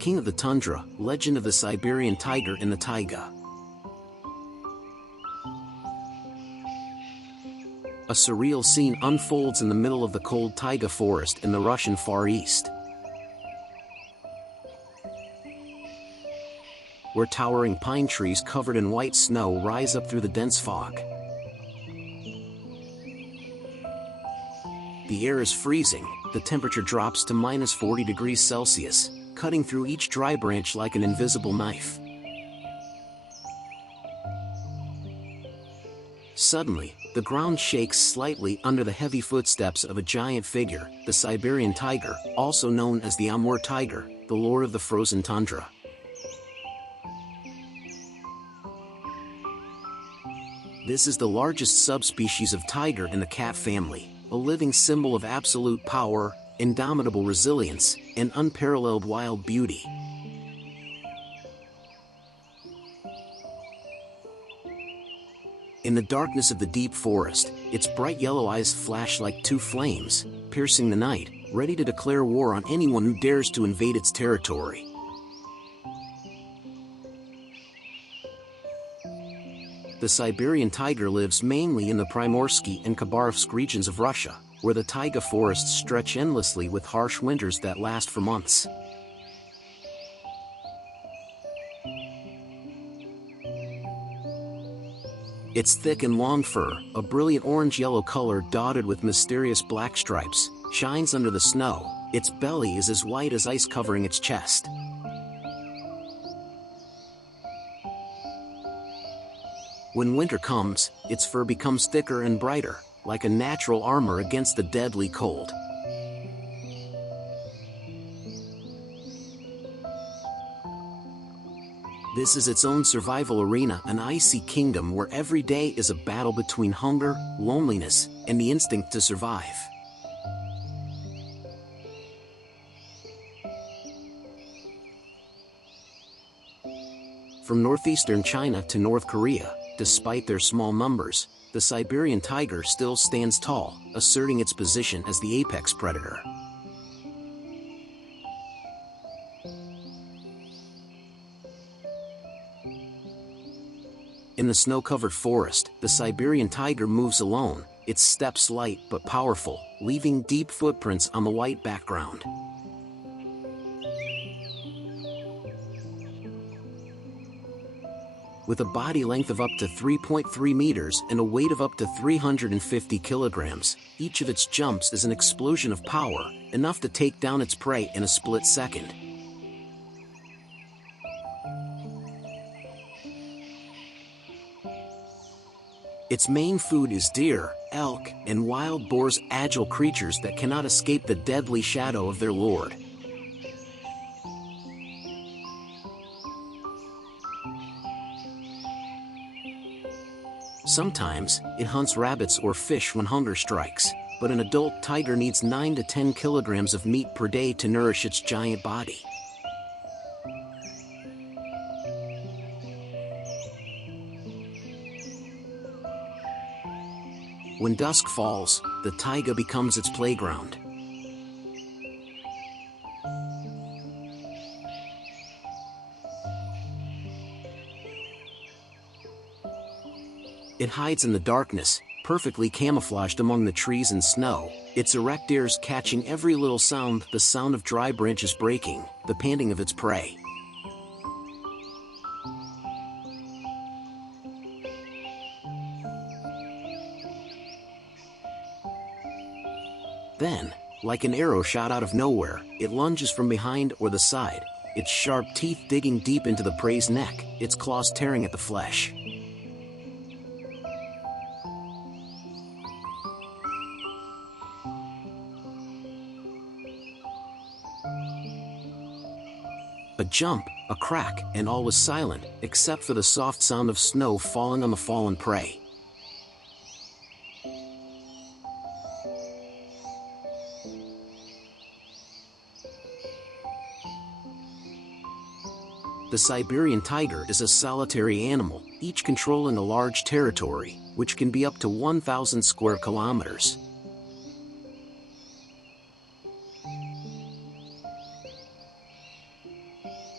King of the Tundra, Legend of the Siberian Tiger in the Taiga. A surreal scene unfolds in the middle of the cold taiga forest in the Russian Far East, where towering pine trees covered in white snow rise up through the dense fog. The air is freezing, the temperature drops to -40 degrees Celsius, cutting through each dry branch like an invisible knife. Suddenly, the ground shakes slightly under the heavy footsteps of a giant figure, the Siberian tiger, also known as the Amur tiger, the lord of the frozen tundra. This is the largest subspecies of tiger in the cat family, a living symbol of absolute power, indomitable resilience, and unparalleled wild beauty. In the darkness of the deep forest, its bright yellow eyes flash like two flames, piercing the night, ready to declare war on anyone who dares to invade its territory. The Siberian tiger lives mainly in the Primorsky and Khabarovsk regions of Russia, where the taiga forests stretch endlessly with harsh winters that last for months. Its thick and long fur, a brilliant orange-yellow color dotted with mysterious black stripes, shines under the snow. Its belly is as white as ice covering its chest. When winter comes, its fur becomes thicker and brighter, like a natural armor against the deadly cold. This is its own survival arena, an icy kingdom where every day is a battle between hunger, loneliness, and the instinct to survive. From northeastern China to North Korea, despite their small numbers, the Siberian tiger still stands tall, asserting its position as the apex predator. In the snow-covered forest, the Siberian tiger moves alone, its steps light but powerful, leaving deep footprints on the white background. With a body length of up to 3.3 meters and a weight of up to 350 kilograms, each of its jumps is an explosion of power, enough to take down its prey in a split second. Its main food is deer, elk, and wild boars, agile creatures that cannot escape the deadly shadow of their lord. Sometimes, it hunts rabbits or fish when hunger strikes, but an adult tiger needs 9 to 10 kilograms of meat per day to nourish its giant body. When dusk falls, the taiga becomes its playground. It hides in the darkness, perfectly camouflaged among the trees and snow, its erect ears catching every little sound, the sound of dry branches breaking, the panting of its prey. Then, like an arrow shot out of nowhere, it lunges from behind or the side, its sharp teeth digging deep into the prey's neck, its claws tearing at the flesh. A jump, a crack, and all was silent, except for the soft sound of snow falling on the fallen prey. The Siberian tiger is a solitary animal, each controlling a large territory, which can be up to 1,000 square kilometers.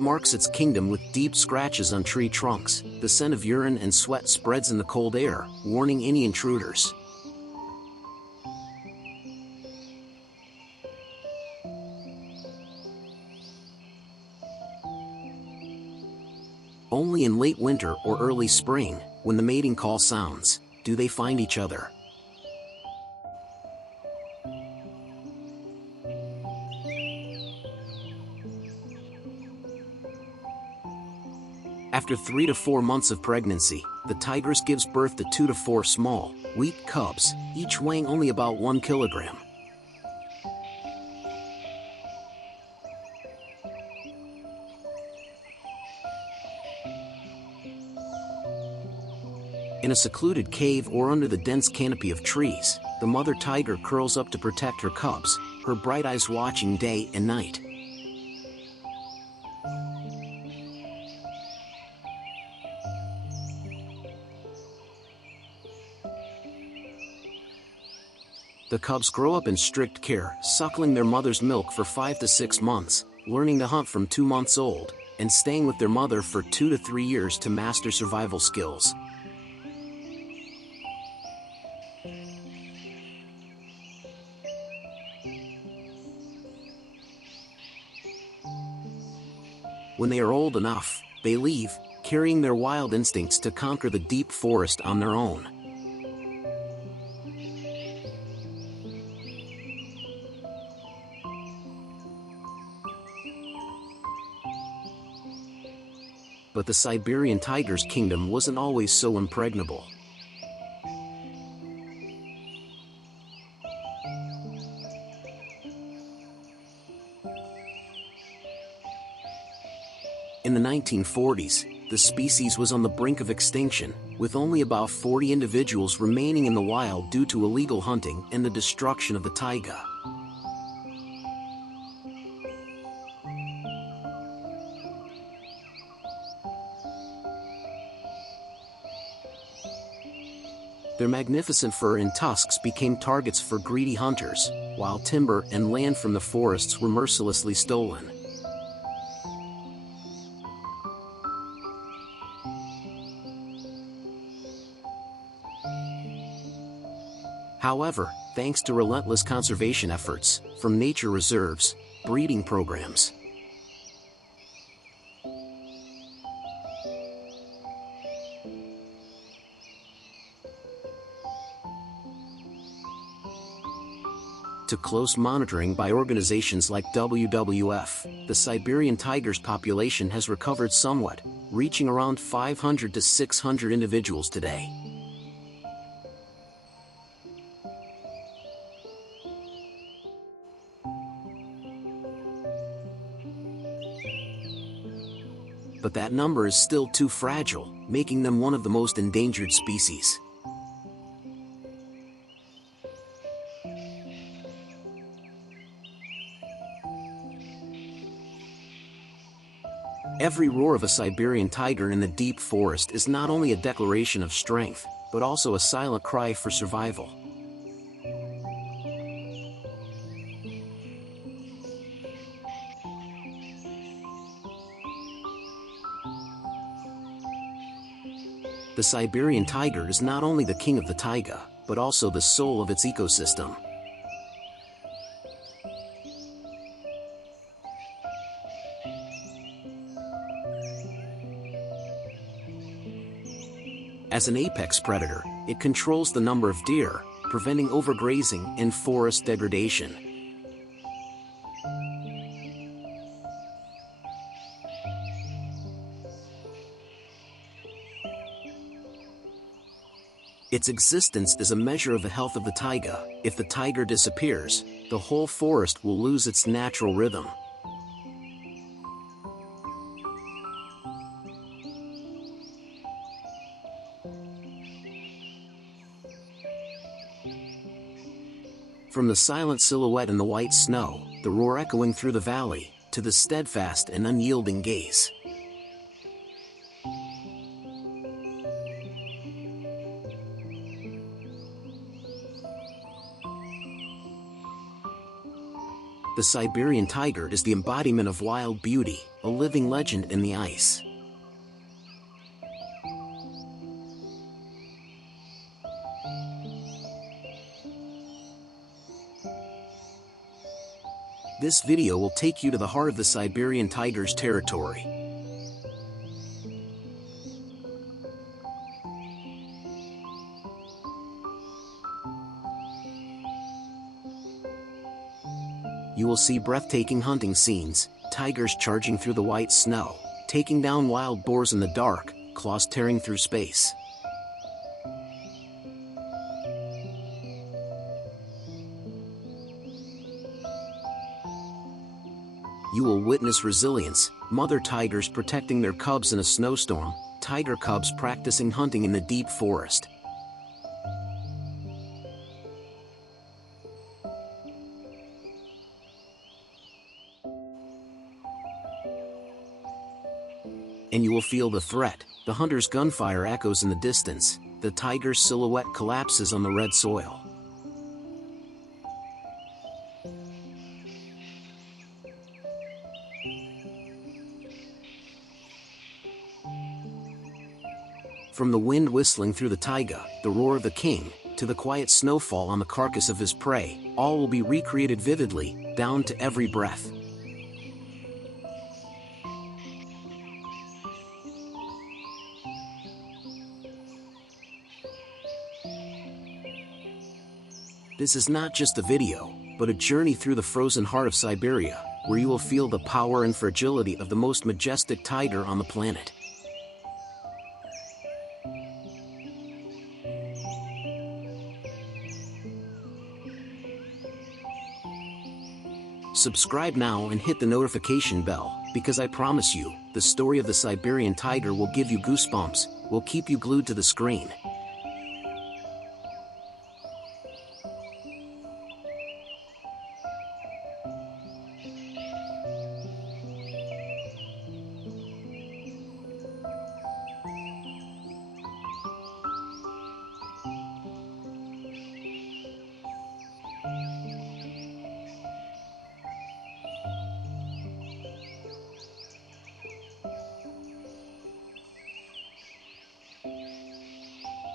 marks its kingdom with deep scratches on tree trunks. The scent of urine and sweat spreads in the cold air, warning any intruders. Only in late winter or early spring, when the mating call sounds, do they find each other. After 3 to 4 months of pregnancy, the tigress gives birth to 2 to 4 small, weak cubs, each weighing only about 1 kilogram. In a secluded cave or under the dense canopy of trees, the mother tiger curls up to protect her cubs, her bright eyes watching day and night. The cubs grow up in strict care, suckling their mother's milk for 5 to 6 months, learning to hunt from 2 months old, and staying with their mother for 2 to 3 years to master survival skills. When they are old enough, they leave, carrying their wild instincts to conquer the deep forest on their own. But the Siberian tiger's kingdom wasn't always so impregnable. In the 1940s, the species was on the brink of extinction, with only about 40 individuals remaining in the wild due to illegal hunting and the destruction of the taiga. Their magnificent fur and tusks became targets for greedy hunters, while timber and land from the forests were mercilessly stolen. However, thanks to relentless conservation efforts, from nature reserves, breeding programs, to close monitoring by organizations like WWF, the Siberian tiger's population has recovered somewhat, reaching around 500 to 600 individuals today. But that number is still too fragile, making them one of the most endangered species. Every roar of a Siberian tiger in the deep forest is not only a declaration of strength, but also a silent cry for survival. The Siberian tiger is not only the king of the taiga, but also the soul of its ecosystem. As an apex predator, it controls the number of deer, preventing overgrazing and forest degradation. Its existence is a measure of the health of the taiga. If the tiger disappears, the whole forest will lose its natural rhythm. From the silent silhouette in the white snow, the roar echoing through the valley, to the steadfast and unyielding gaze. The Siberian tiger is the embodiment of wild beauty, a living legend in the ice. This video will take you to the heart of the Siberian tiger's territory. You will see breathtaking hunting scenes, tigers charging through the white snow, taking down wild boars in the dark, claws tearing through space. You will witness resilience, mother tigers protecting their cubs in a snowstorm, tiger cubs practicing hunting in the deep forest. And you will feel the threat. The hunter's gunfire echoes in the distance, the tiger's silhouette collapses on the red soil. From the wind whistling through the taiga, the roar of the king, to the quiet snowfall on the carcass of his prey, all will be recreated vividly, down to every breath. This is not just a video, but a journey through the frozen heart of Siberia, where you will feel the power and fragility of the most majestic tiger on the planet. Subscribe now and hit the notification bell, because I promise you, the story of the Siberian tiger will give you goosebumps, will keep you glued to the screen.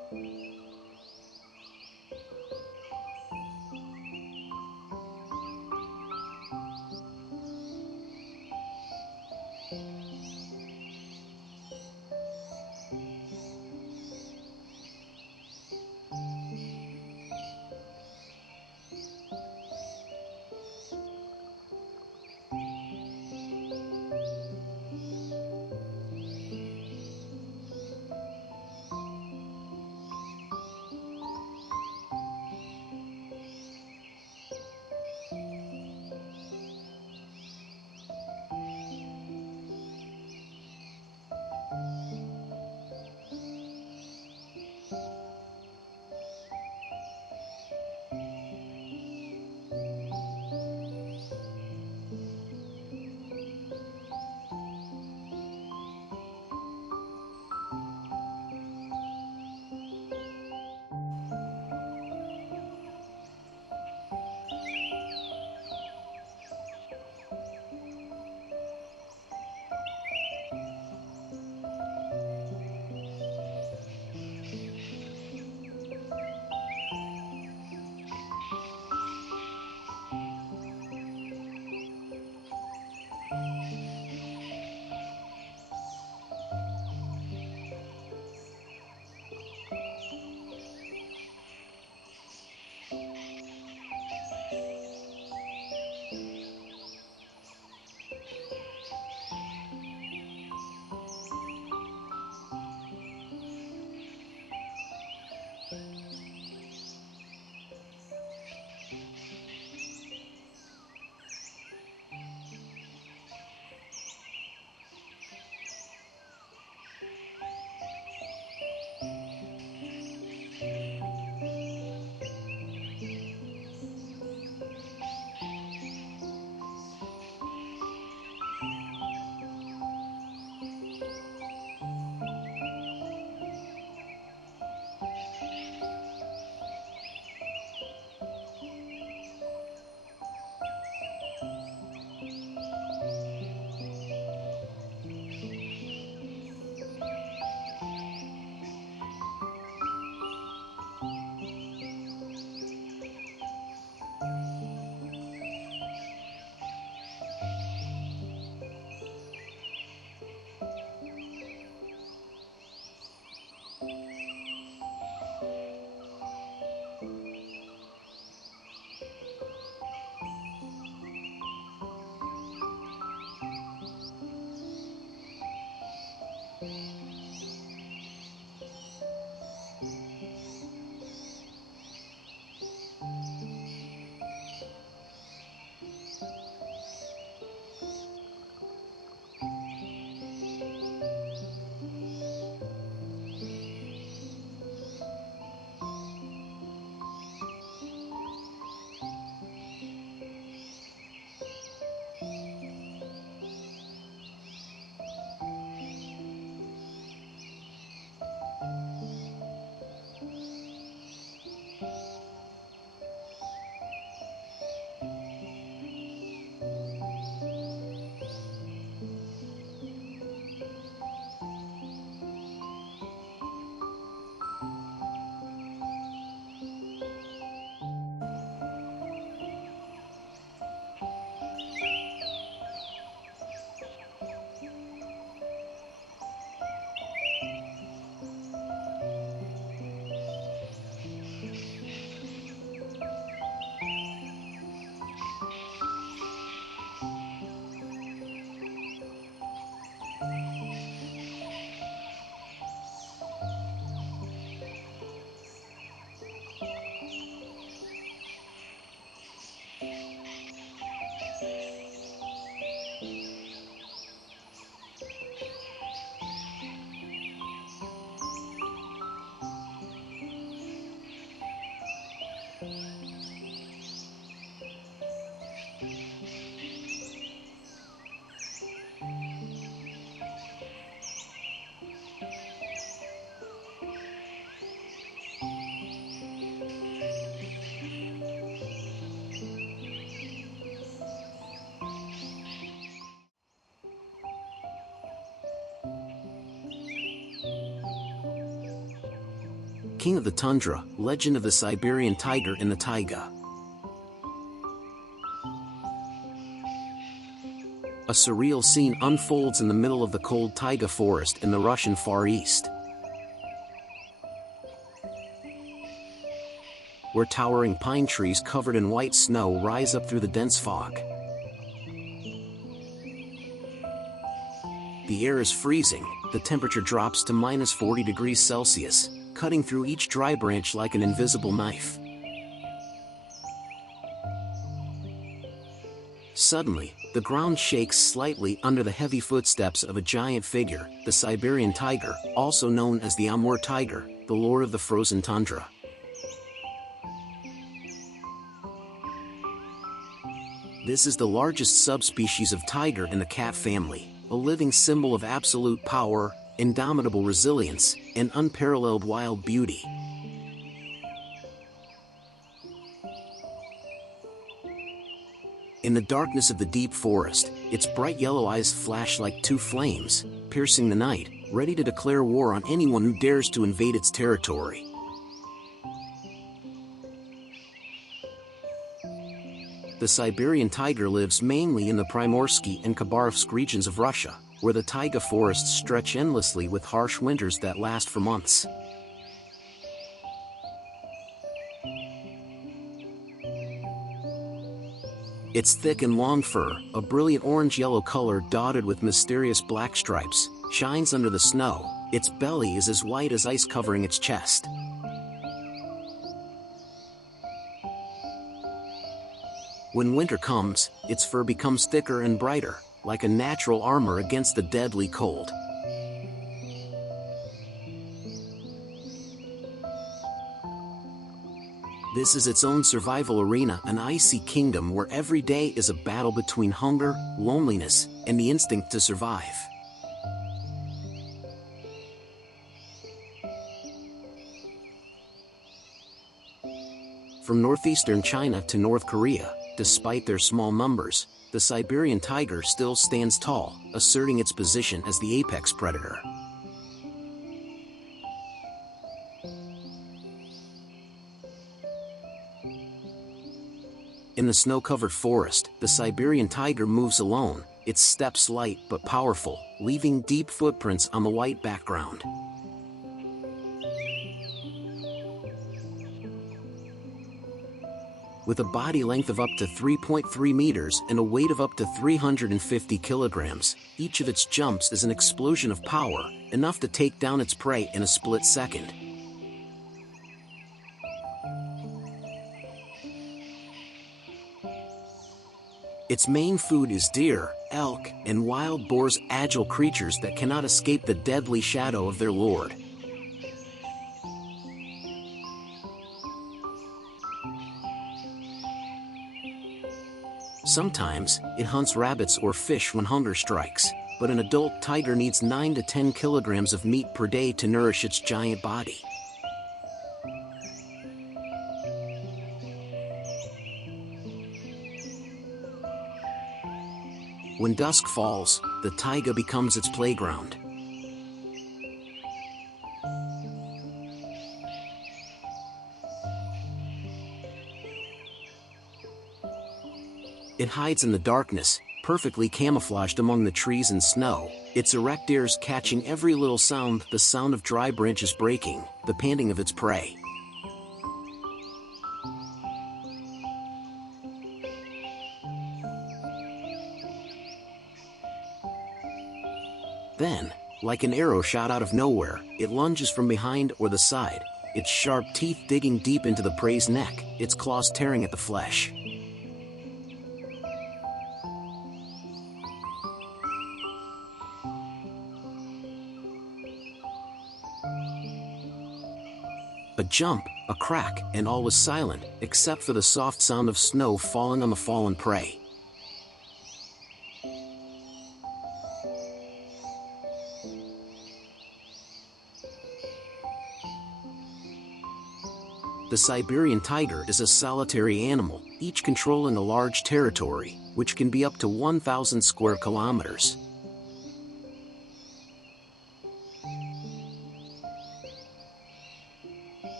King of the Tundra, Legend of the Siberian Tiger in the Taiga. A surreal scene unfolds in the middle of the cold taiga forest in the Russian Far East, where towering pine trees covered in white snow rise up through the dense fog. The air is freezing, the temperature drops to -40 degrees Celsius, cutting through each dry branch like an invisible knife. Suddenly, the ground shakes slightly under the heavy footsteps of a giant figure, the Siberian tiger, also known as the Amur tiger, the lord of the frozen tundra. This is the largest subspecies of tiger in the cat family, a living symbol of absolute power, indomitable resilience, and unparalleled wild beauty. In the darkness of the deep forest, its bright yellow eyes flash like two flames, piercing the night, ready to declare war on anyone who dares to invade its territory. The Siberian tiger lives mainly in the Primorsky and Khabarovsk regions of Russia, where the taiga forests stretch endlessly with harsh winters that last for months. Its thick and long fur, a brilliant orange-yellow color dotted with mysterious black stripes, shines under the snow. Its belly is as white as ice covering its chest. When winter comes, its fur becomes thicker and brighter, like a natural armor against the deadly cold. This is its own survival arena, an icy kingdom where every day is a battle between hunger, loneliness, and the instinct to survive. From northeastern China to North Korea, despite their small numbers, the Siberian tiger still stands tall, asserting its position as the apex predator. In the snow-covered forest, the Siberian tiger moves alone, its steps light but powerful, leaving deep footprints on the white background. With a body length of up to 3.3 meters and a weight of up to 350 kilograms, each of its jumps is an explosion of power, enough to take down its prey in a split second. Its main food is deer, elk, and wild boars, agile creatures that cannot escape the deadly shadow of their lord. Sometimes, it hunts rabbits or fish when hunger strikes, but an adult tiger needs 9 to 10 kilograms of meat per day to nourish its giant body. When dusk falls, the taiga becomes its playground. It hides in the darkness, perfectly camouflaged among the trees and snow, its erect ears catching every little sound, the sound of dry branches breaking, the panting of its prey. Then, like an arrow shot out of nowhere, it lunges from behind or the side, its sharp teeth digging deep into the prey's neck, its claws tearing at the flesh. A jump, a crack, and all was silent, except for the soft sound of snow falling on the fallen prey. The Siberian tiger is a solitary animal, each controlling a large territory, which can be up to 1,000 square kilometers.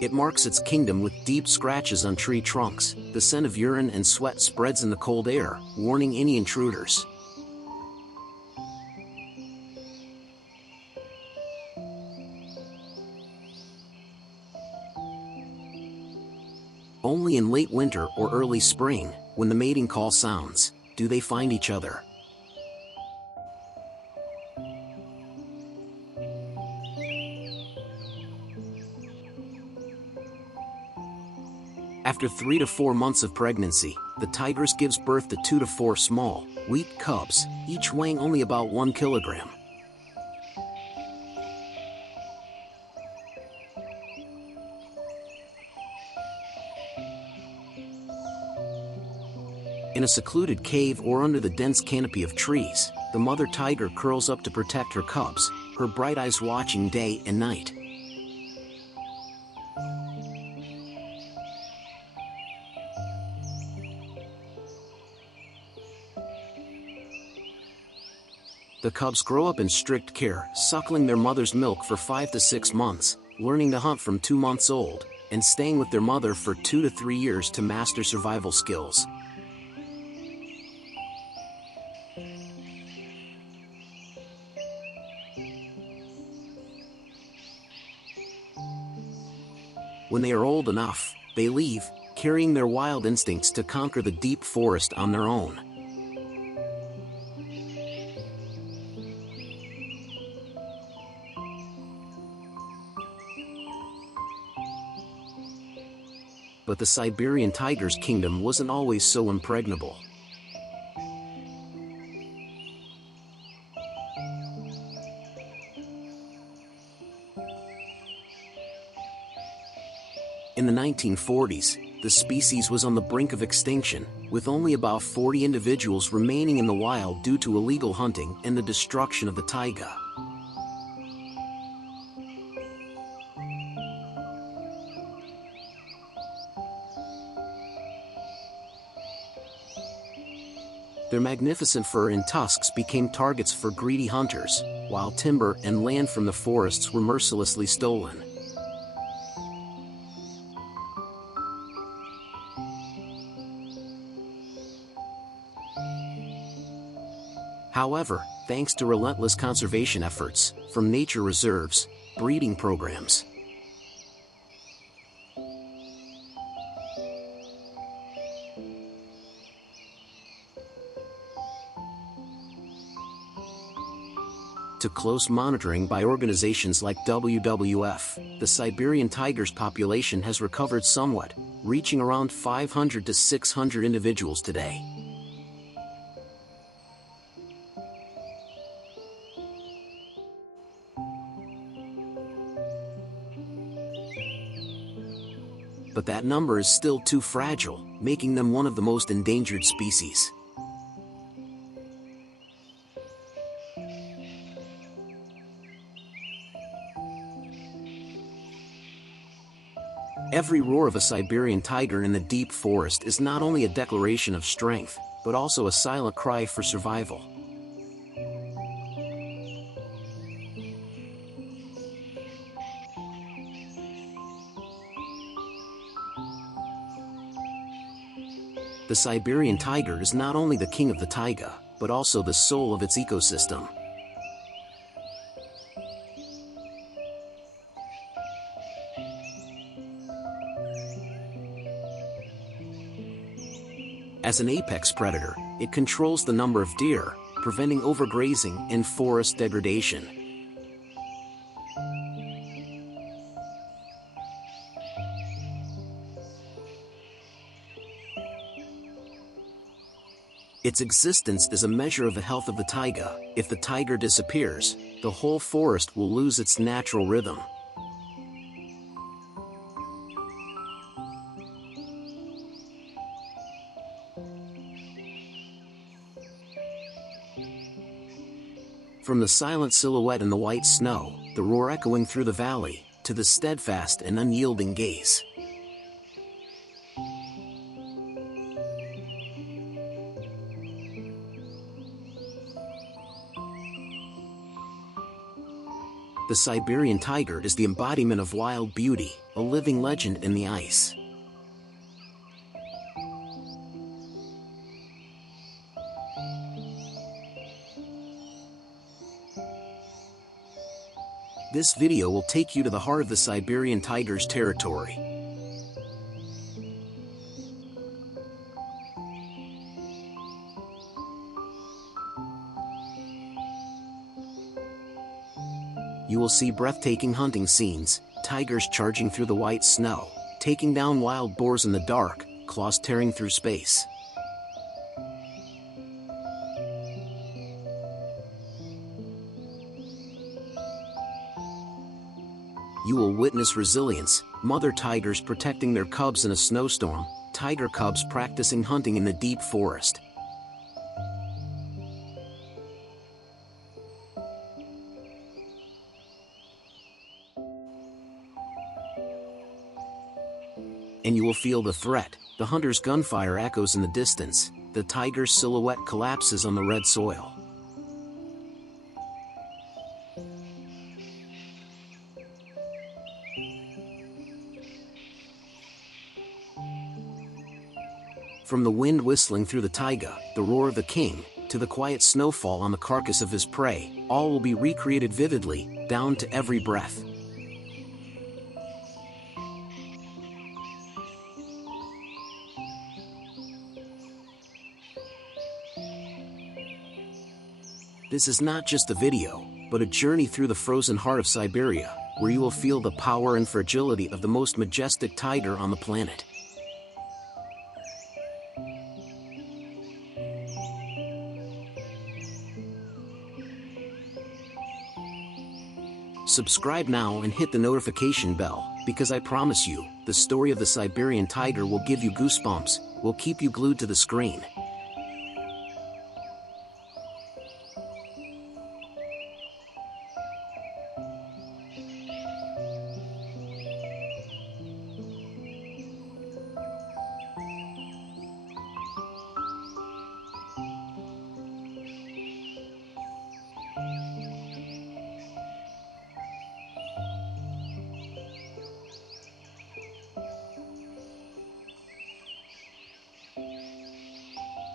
It marks its kingdom with deep scratches on tree trunks. The scent of urine and sweat spreads in the cold air, warning any intruders. Only in late winter or early spring, when the mating call sounds, do they find each other. After 3 to 4 months of pregnancy, the tigress gives birth to 2 to 4 small, weak cubs, each weighing only about 1 kilogram. In a secluded cave or under the dense canopy of trees, the mother tiger curls up to protect her cubs, her bright eyes watching day and night. The cubs grow up in strict care, suckling their mother's milk for 5 to 6 months, learning to hunt from 2 months old, and staying with their mother for 2 to 3 years to master survival skills. When they are old enough, they leave, carrying their wild instincts to conquer the deep forest on their own. But the Siberian tiger's kingdom wasn't always so impregnable. In the 1940s, the species was on the brink of extinction, with only about 40 individuals remaining in the wild due to illegal hunting and the destruction of the taiga. Their magnificent fur and tusks became targets for greedy hunters, while timber and land from the forests were mercilessly stolen. However, thanks to relentless conservation efforts, from nature reserves, breeding programs, to close monitoring by organizations like WWF, the Siberian tiger's population has recovered somewhat, reaching around 500 to 600 individuals today. But that number is still too fragile, making them one of the most endangered species. Every roar of a Siberian tiger in the deep forest is not only a declaration of strength, but also a silent cry for survival. The Siberian tiger is not only the king of the taiga, but also the soul of its ecosystem. As an apex predator, it controls the number of deer, preventing overgrazing and forest degradation. Its existence is a measure of the health of the taiga. If the tiger disappears, the whole forest will lose its natural rhythm. From the silent silhouette in the white snow, the roar echoing through the valley, to the steadfast and unyielding gaze. The Siberian tiger is the embodiment of wild beauty, a living legend in the ice. This video will take you to the heart of the Siberian tiger's territory. You will see breathtaking hunting scenes, tigers charging through the white snow, taking down wild boars in the dark, claws tearing through space. You will witness resilience, mother tigers protecting their cubs in a snowstorm, tiger cubs practicing hunting in the deep forest. And you will feel the threat. The hunter's gunfire echoes in the distance, the tiger's silhouette collapses on the red soil. From the wind whistling through the taiga, the roar of the king, to the quiet snowfall on the carcass of his prey, all will be recreated vividly, down to every breath. This is not just a video, but a journey through the frozen heart of Siberia, where you will feel the power and fragility of the most majestic tiger on the planet. Subscribe now and hit the notification bell, because I promise you, the story of the Siberian tiger will give you goosebumps, will keep you glued to the screen.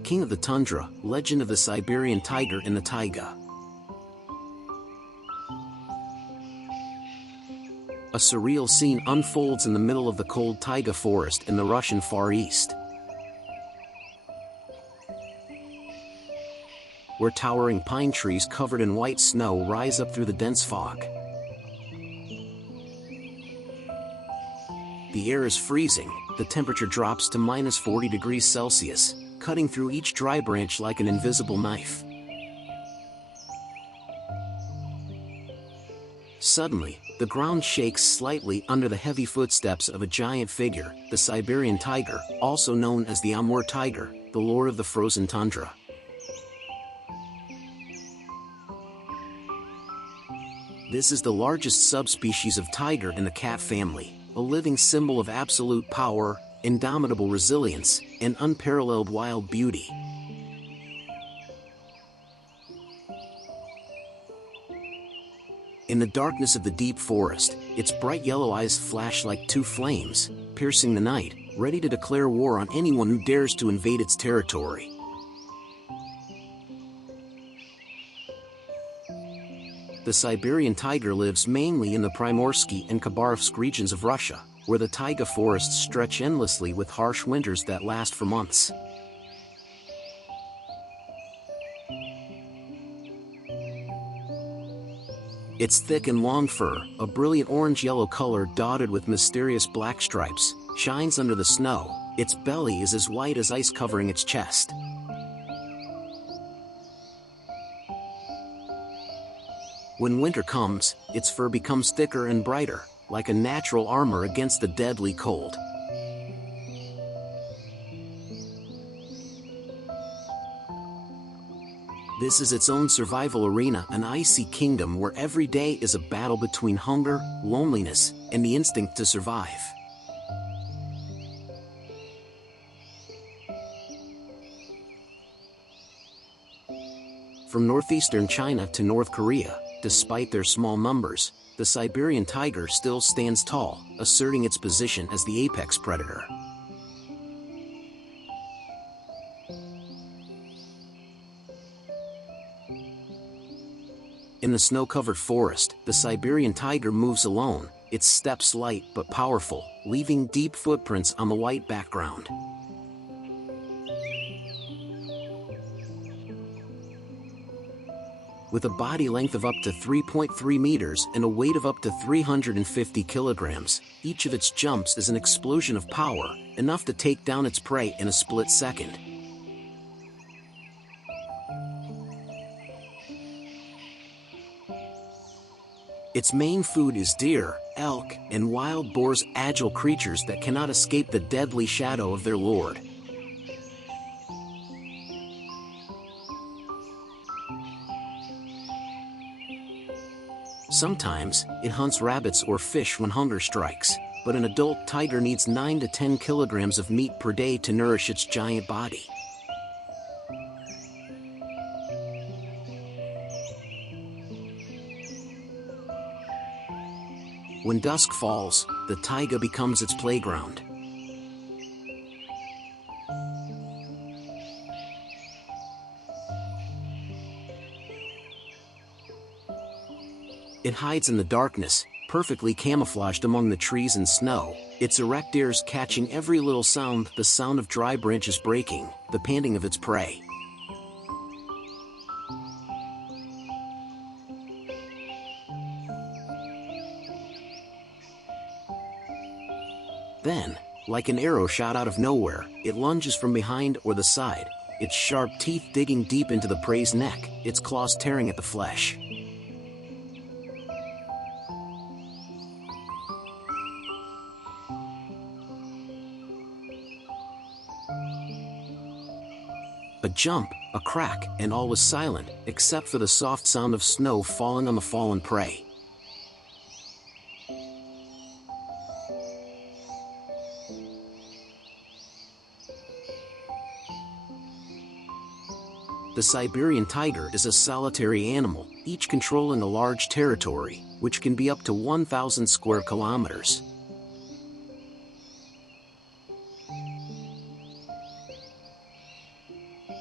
King of the Tundra, Legend of the Siberian Tiger in the Taiga. A surreal scene unfolds in the middle of the cold taiga forest in the Russian Far East, where towering pine trees covered in white snow rise up through the dense fog. The air is freezing, the temperature drops to -40 degrees Celsius, cutting through each dry branch like an invisible knife. Suddenly, the ground shakes slightly under the heavy footsteps of a giant figure, the Siberian tiger, also known as the Amur tiger, the lord of the frozen tundra. This is the largest subspecies of tiger in the cat family, a living symbol of absolute power, indomitable resilience, and unparalleled wild beauty. In the darkness of the deep forest, its bright yellow eyes flash like two flames, piercing the night, ready to declare war on anyone who dares to invade its territory. The Siberian tiger lives mainly in the Primorsky and Khabarovsk regions of Russia, where the taiga forests stretch endlessly with harsh winters that last for months. Its thick and long fur, a brilliant orange-yellow color dotted with mysterious black stripes, shines under the snow. Its belly is as white as ice covering its chest. When winter comes, its fur becomes thicker and brighter, like a natural armor against the deadly cold. This is its own survival arena, an icy kingdom where every day is a battle between hunger, loneliness, and the instinct to survive. From northeastern China to North Korea, despite their small numbers, the Siberian tiger still stands tall, asserting its position as the apex predator. In the snow-covered forest, the Siberian tiger moves alone, its steps light but powerful, leaving deep footprints on the white background. With a body length of up to 3.3 meters and a weight of up to 350 kilograms, each of its jumps is an explosion of power, enough to take down its prey in a split second. Its main food is deer, elk, and wild boars, agile creatures that cannot escape the deadly shadow of their lord. Sometimes, it hunts rabbits or fish when hunger strikes, but an adult tiger needs 9 to 10 kilograms of meat per day to nourish its giant body. When dusk falls, the taiga becomes its playground. It hides in the darkness, perfectly camouflaged among the trees and snow, its erect ears catching every little sound, the sound of dry branches breaking, the panting of its prey. Then, like an arrow shot out of nowhere, it lunges from behind or the side, its sharp teeth digging deep into the prey's neck, its claws tearing at the flesh. A jump, a crack, and all was silent, except for the soft sound of snow falling on the fallen prey. The Siberian tiger is a solitary animal, each controlling a large territory, which can be up to 1,000 square kilometers.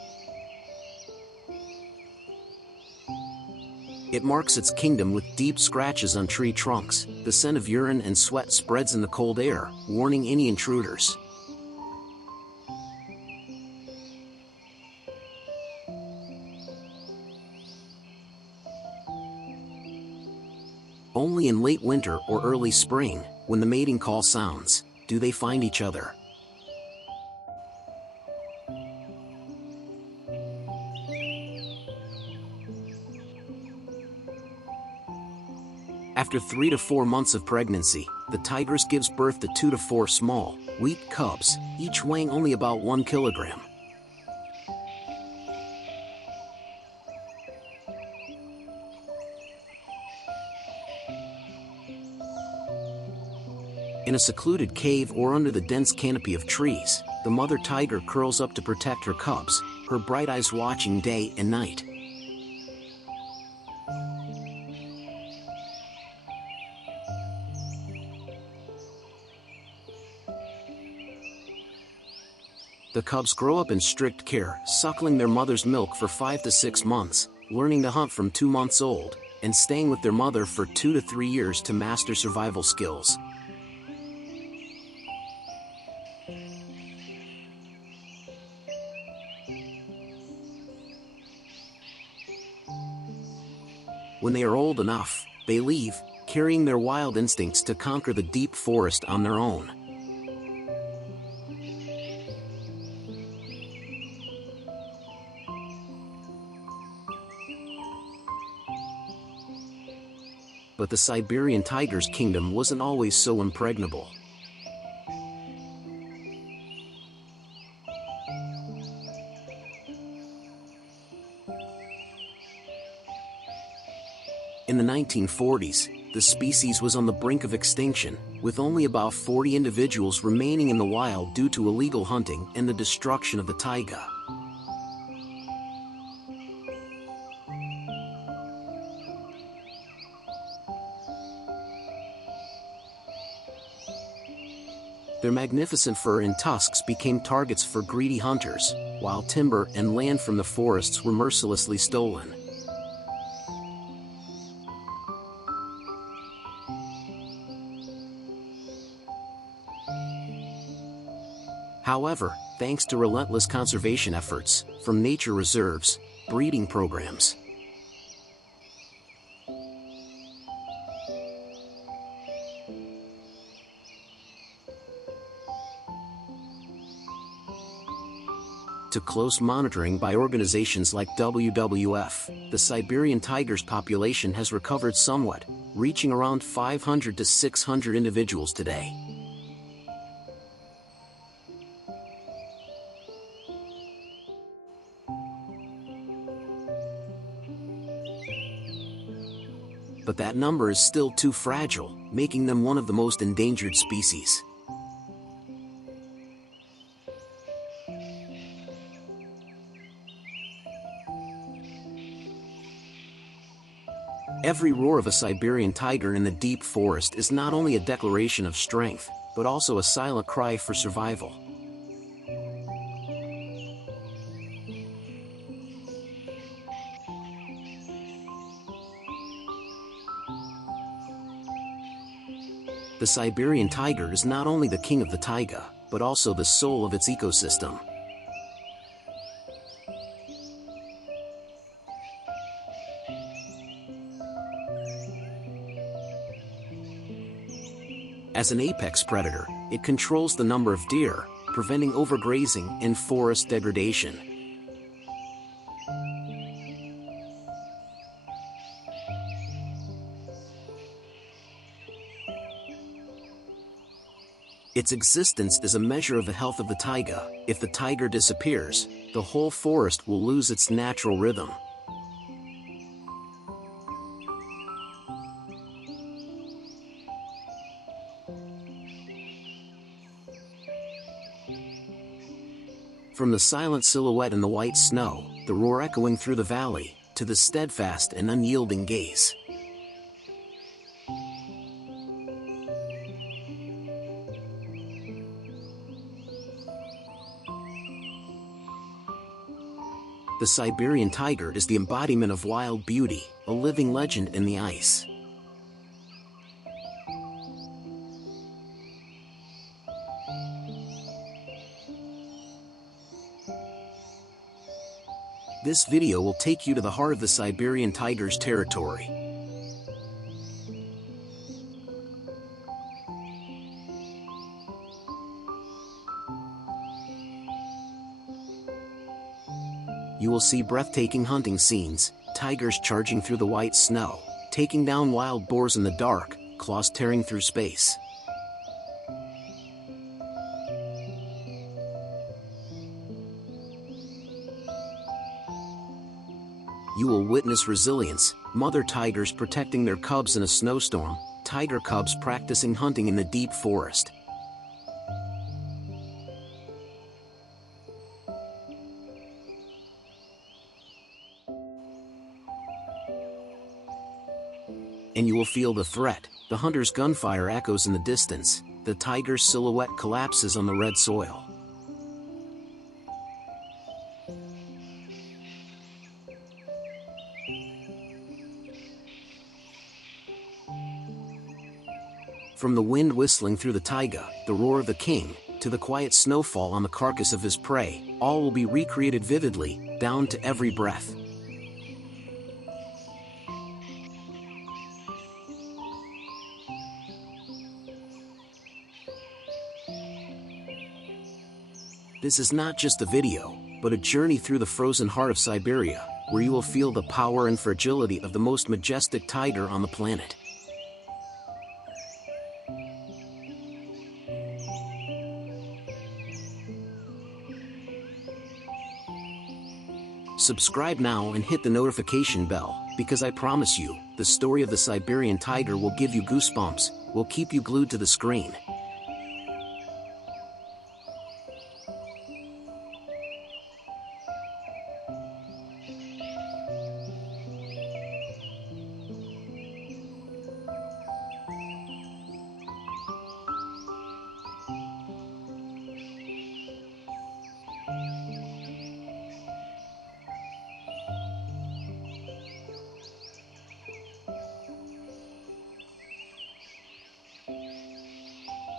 It marks its kingdom with deep scratches on tree trunks. The scent of urine and sweat spreads in the cold air, warning any intruders. Only in late winter or early spring, when the mating call sounds, do they find each other. After 3 to 4 months of pregnancy, the tigress gives birth to 2 to 4 small, weak cubs, each weighing only about 1 kilogram. In a secluded cave or under the dense canopy of trees, the mother tiger curls up to protect her cubs, her bright eyes watching day and night. The cubs grow up in strict care, suckling their mother's milk for 5 to 6 months, learning to hunt from 2 months old, and staying with their mother for 2 to 3 years to master survival skills. When they are old enough, they leave, carrying their wild instincts to conquer the deep forest on their own. But the Siberian tiger's kingdom wasn't always so impregnable. In the 1940s, the species was on the brink of extinction, with only about 40 individuals remaining in the wild due to illegal hunting and the destruction of the taiga. Their magnificent fur and tusks became targets for greedy hunters, while timber and land from the forests were mercilessly stolen. However, thanks to relentless conservation efforts, from nature reserves, breeding programs, to close monitoring by organizations like WWF, the Siberian tiger's population has recovered somewhat, reaching around 500 to 600 individuals today. But that number is still too fragile, making them one of the most endangered species. Every roar of a Siberian tiger in the deep forest is not only a declaration of strength, but also a silent cry for survival. The Siberian tiger is not only the king of the taiga, but also the soul of its ecosystem. As an apex predator, it controls the number of deer, preventing overgrazing and forest degradation. Its existence is a measure of the health of the taiga. If the tiger disappears, the whole forest will lose its natural rhythm. From the silent silhouette in the white snow, the roar echoing through the valley, to the steadfast and unyielding gaze. The Siberian tiger is the embodiment of wild beauty, a living legend in the ice. This video will take you to the heart of the Siberian tiger's territory. You will see breathtaking hunting scenes, tigers charging through the white snow, taking down wild boars in the dark, claws tearing through space. You will witness resilience, mother tigers protecting their cubs in a snowstorm, tiger cubs practicing hunting in the deep forest. And you will feel the threat. The hunter's gunfire echoes in the distance. The tiger's silhouette collapses on the red soil. From the wind whistling through the taiga, the roar of the king, to the quiet snowfall on the carcass of his prey, all will be recreated vividly, down to every breath. This is not just a video, but a journey through the frozen heart of Siberia, where you will feel the power and fragility of the most majestic tiger on the planet. Subscribe now and hit the notification bell, because I promise you, the story of the Siberian tiger will give you goosebumps, will keep you glued to the screen.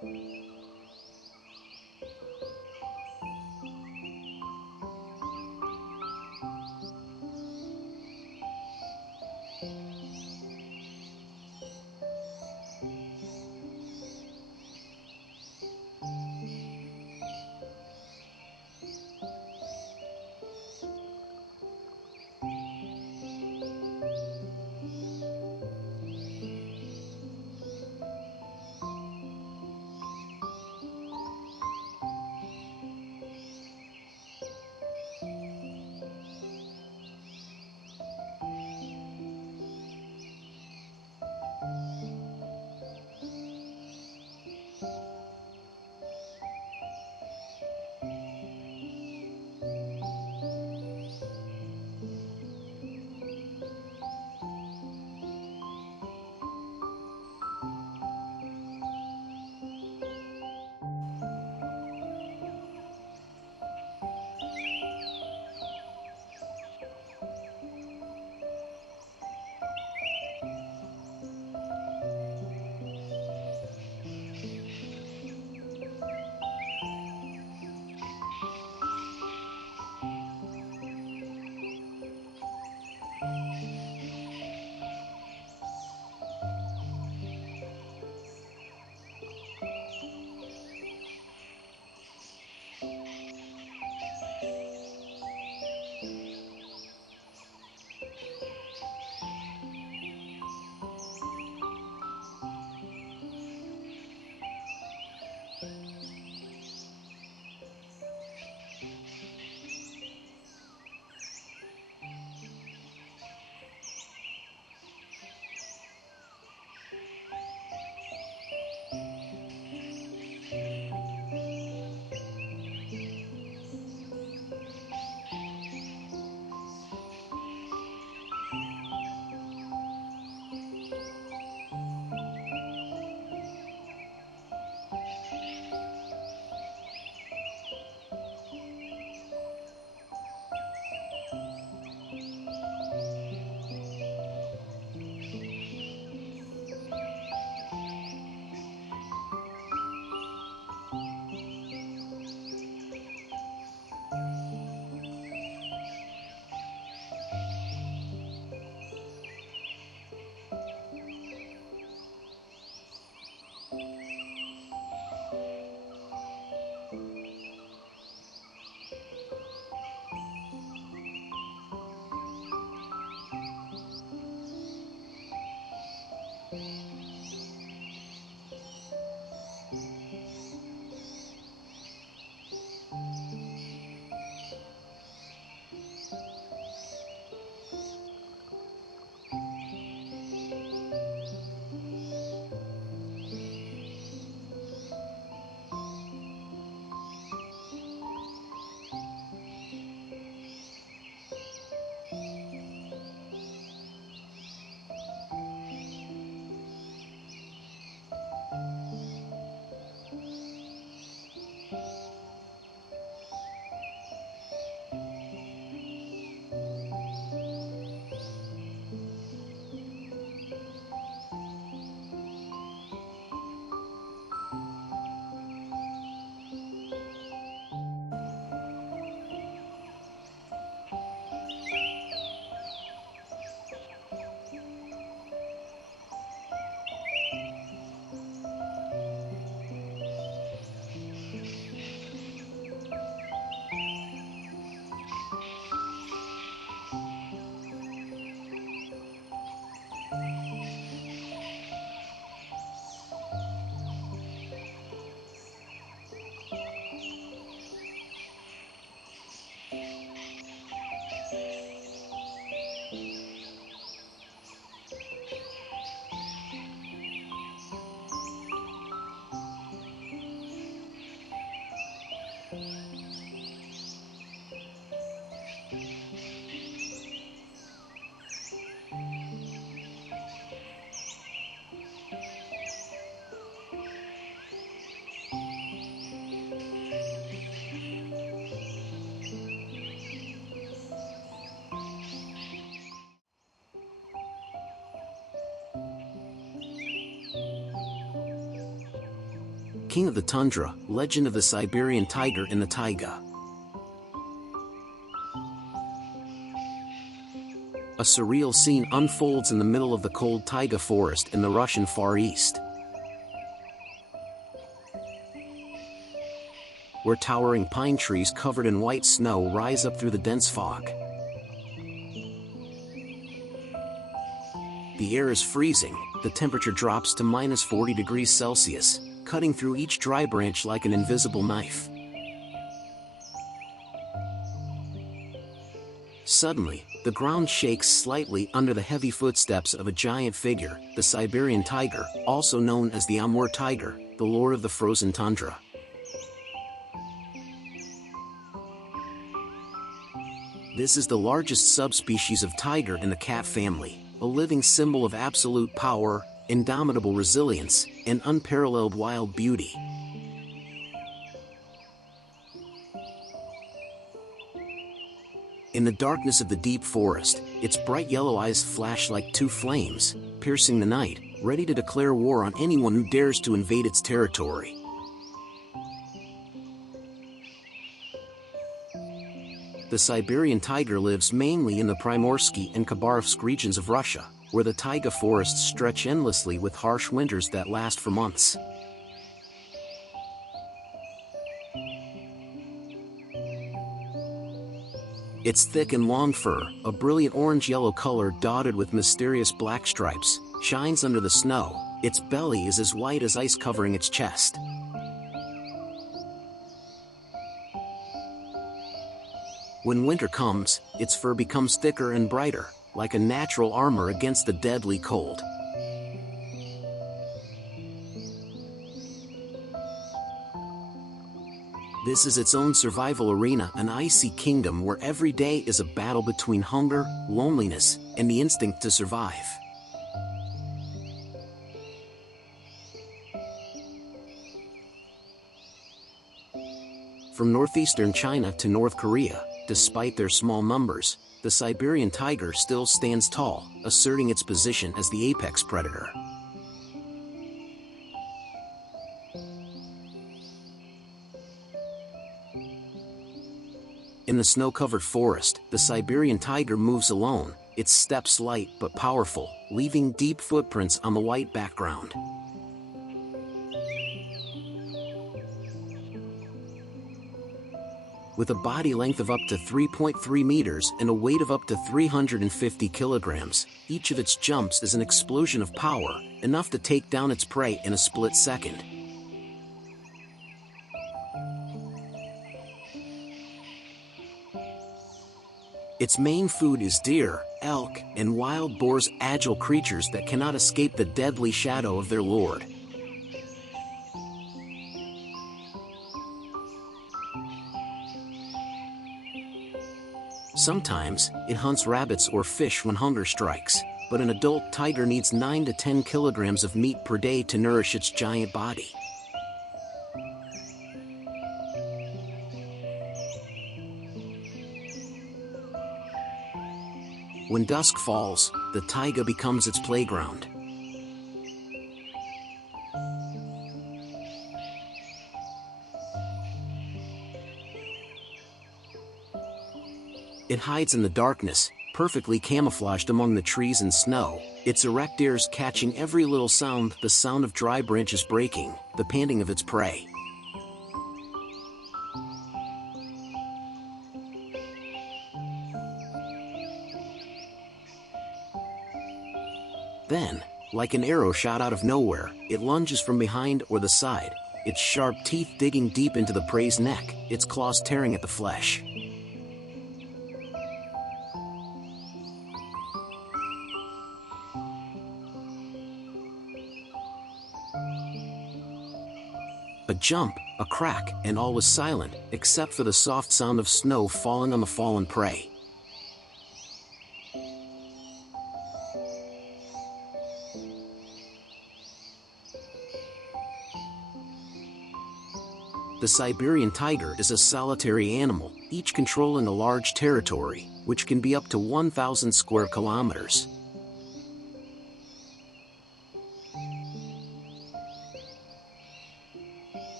King of the Tundra, Legend of the Siberian Tiger in the Taiga. A surreal scene unfolds in the middle of the cold taiga forest in the Russian Far East, where towering pine trees covered in white snow rise up through the dense fog. The air is freezing, the temperature drops to -40 degrees Celsius, cutting through each dry branch like an invisible knife. Suddenly, the ground shakes slightly under the heavy footsteps of a giant figure, the Siberian tiger, also known as the Amur tiger, the lord of the frozen tundra. This is the largest subspecies of tiger in the cat family, a living symbol of absolute power, indomitable resilience, and unparalleled wild beauty. In the darkness of the deep forest, its bright yellow eyes flash like two flames, piercing the night, ready to declare war on anyone who dares to invade its territory. The Siberian tiger lives mainly in the Primorsky and Khabarovsk regions of Russia, where the taiga forests stretch endlessly with harsh winters that last for months. Its thick and long fur, a brilliant orange-yellow color dotted with mysterious black stripes, shines under the snow. Its belly is as white as ice covering its chest. When winter comes, its fur becomes thicker and brighter, like a natural armor against the deadly cold. This is its own survival arena, an icy kingdom where every day is a battle between hunger, loneliness, and the instinct to survive. From northeastern China to North Korea, despite their small numbers, the Siberian tiger still stands tall, asserting its position as the apex predator. In the snow-covered forest, the Siberian tiger moves alone, its steps light but powerful, leaving deep footprints on the white background. With a body length of up to 3.3 meters and a weight of up to 350 kilograms, each of its jumps is an explosion of power, enough to take down its prey in a split second. Its main food is deer, elk, and wild boars, agile creatures that cannot escape the deadly shadow of their lord. Sometimes, it hunts rabbits or fish when hunger strikes, but an adult tiger needs 9 to 10 kilograms of meat per day to nourish its giant body. When dusk falls, the taiga becomes its playground. It hides in the darkness, perfectly camouflaged among the trees and snow, its erect ears catching every little sound, the sound of dry branches breaking, the panting of its prey. Then, like an arrow shot out of nowhere, it lunges from behind or the side, its sharp teeth digging deep into the prey's neck, its claws tearing at the flesh. A jump, a crack, and all was silent, except for the soft sound of snow falling on the fallen prey. The Siberian tiger is a solitary animal, each controlling a large territory, which can be up to 1,000 square kilometers.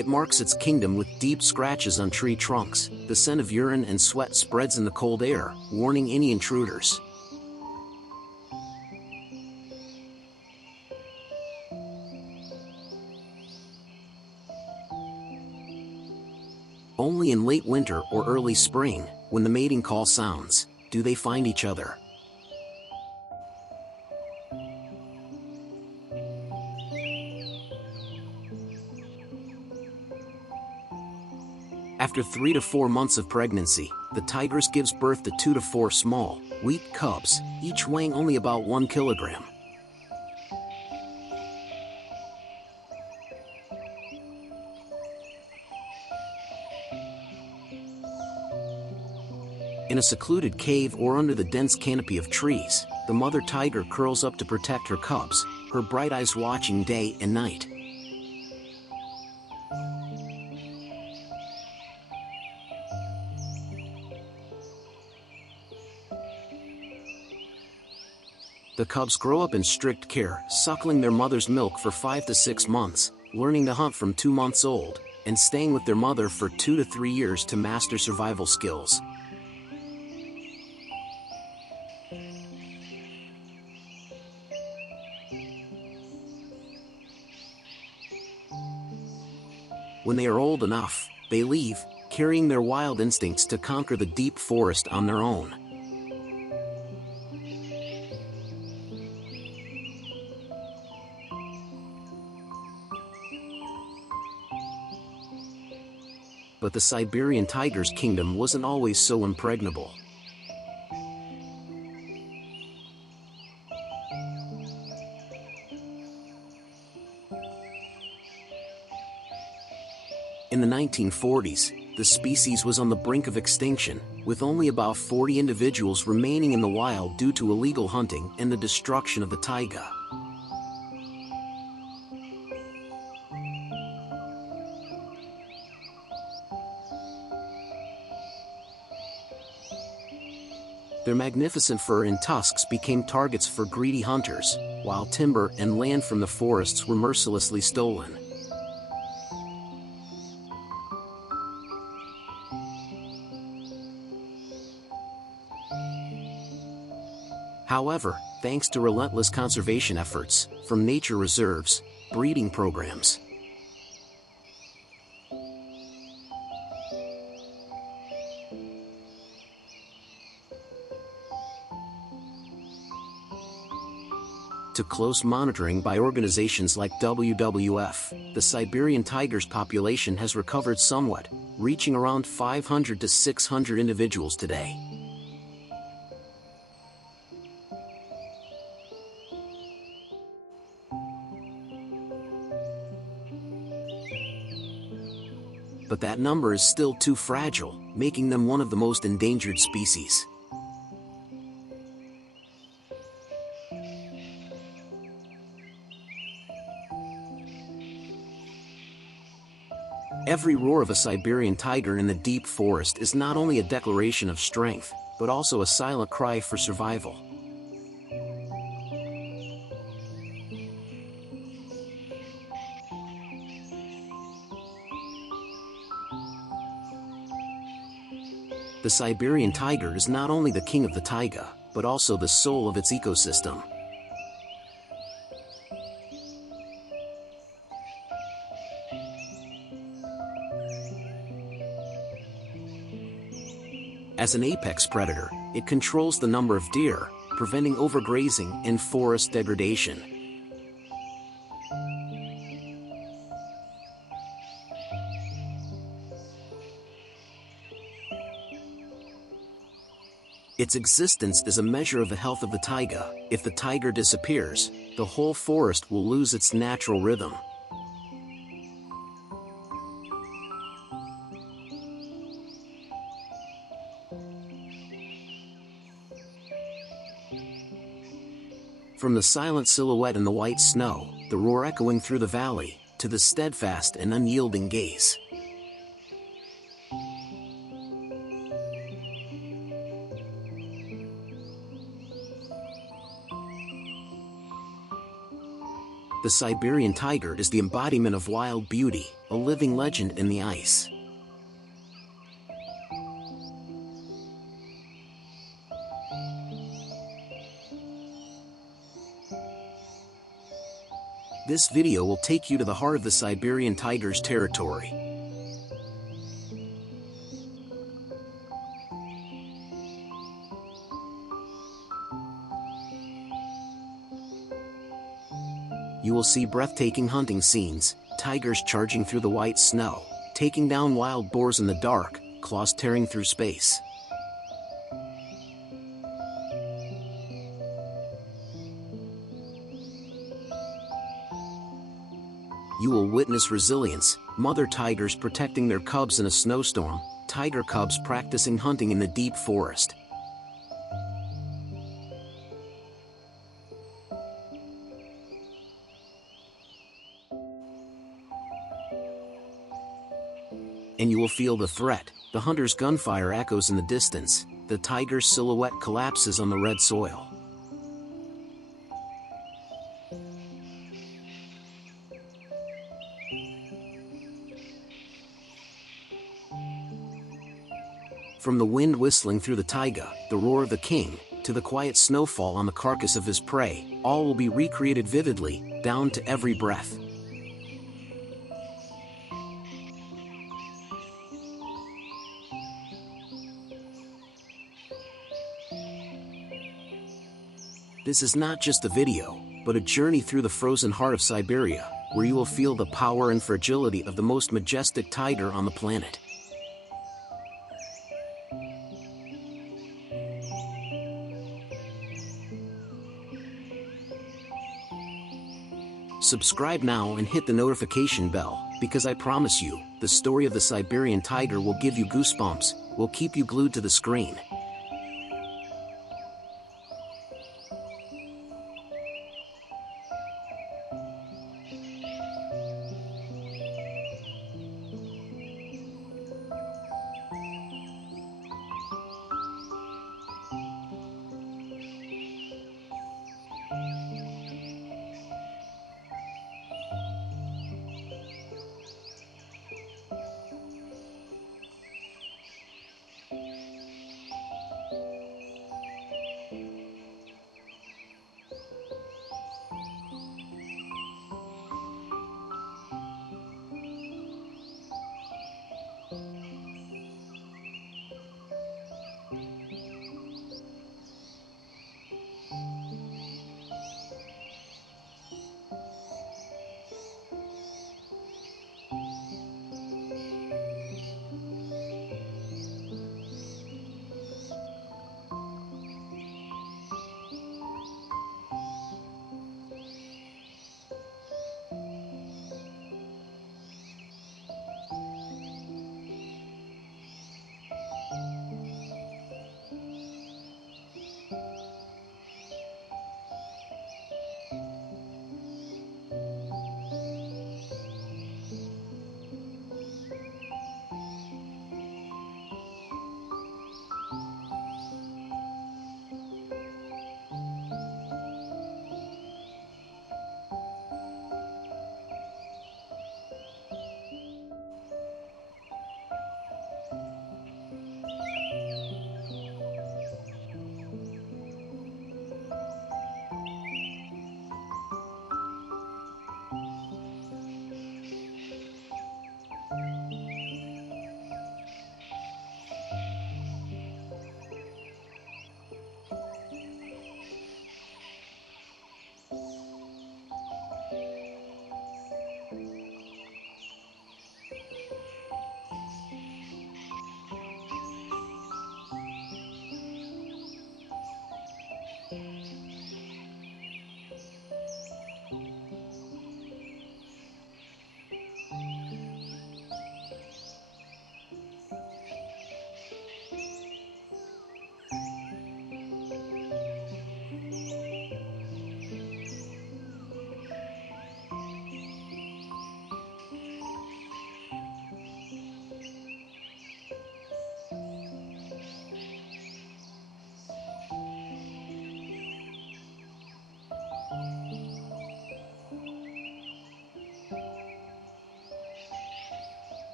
It marks its kingdom with deep scratches on tree trunks. The scent of urine and sweat spreads in the cold air, warning any intruders. Only in late winter or early spring, when the mating call sounds, do they find each other. After 3 to 4 months of pregnancy, the tigress gives birth to 2 to 4 small, weak cubs, each weighing only about 1 kilogram. In a secluded cave or under the dense canopy of trees, the mother tiger curls up to protect her cubs, her bright eyes watching day and night. The cubs grow up in strict care, suckling their mother's milk for 5 to 6 months, learning to hunt from 2 months old, and staying with their mother for 2 to 3 years to master survival skills. When they are old enough, they leave, carrying their wild instincts to conquer the deep forest on their own. But the Siberian tiger's kingdom wasn't always so impregnable. In the 1940s, the species was on the brink of extinction, with only about 40 individuals remaining in the wild due to illegal hunting and the destruction of the taiga. Their magnificent fur and tusks became targets for greedy hunters, while timber and land from the forests were mercilessly stolen. However, thanks to relentless conservation efforts, from nature reserves, breeding programs, to close monitoring by organizations like WWF, the Siberian tiger's population has recovered somewhat, reaching around 500 to 600 individuals today. But that number is still too fragile, making them one of the most endangered species. Every roar of a Siberian tiger in the deep forest is not only a declaration of strength, but also a silent cry for survival. The Siberian tiger is not only the king of the taiga, but also the soul of its ecosystem. As an apex predator, it controls the number of deer, preventing overgrazing and forest degradation. Its existence is a measure of the health of the taiga. If the tiger disappears, the whole forest will lose its natural rhythm. From the silent silhouette in the white snow, the roar echoing through the valley, to the steadfast and unyielding gaze. The Siberian tiger is the embodiment of wild beauty, a living legend in the ice. This video will take you to the heart of the Siberian tiger's territory. You will see breathtaking hunting scenes, tigers charging through the white snow, taking down wild boars in the dark, claws tearing through space. You will witness resilience, mother tigers protecting their cubs in a snowstorm, tiger cubs practicing hunting in the deep forest. And you will feel the threat. The hunter's gunfire echoes in the distance. The tiger's silhouette collapses on the red soil. From the wind whistling through the taiga, the roar of the king, to the quiet snowfall on the carcass of his prey, all will be recreated vividly, down to every breath. This is not just a video, but a journey through the frozen heart of Siberia, where you will feel the power and fragility of the most majestic tiger on the planet. Subscribe now and hit the notification bell, because I promise you, the story of the Siberian tiger will give you goosebumps, will keep you glued to the screen.